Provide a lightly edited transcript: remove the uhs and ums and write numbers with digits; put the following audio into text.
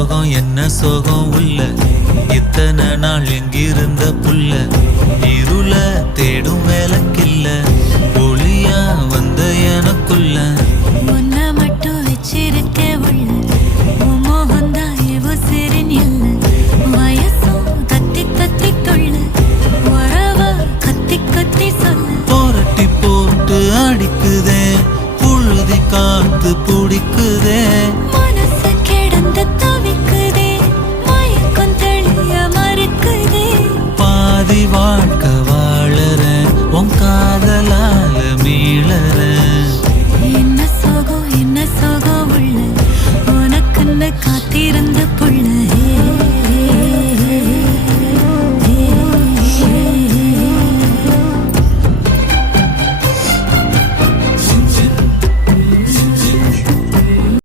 சோகம் என்ன சோகம் உள்ள இத்தனை நாள் எங்கிருந்த புல்ல இருள தேடும் வேலைக்கில்ல ஒளியா வந்த எனக்குள்ள உன்னை மட்டும் வச்சிருக்க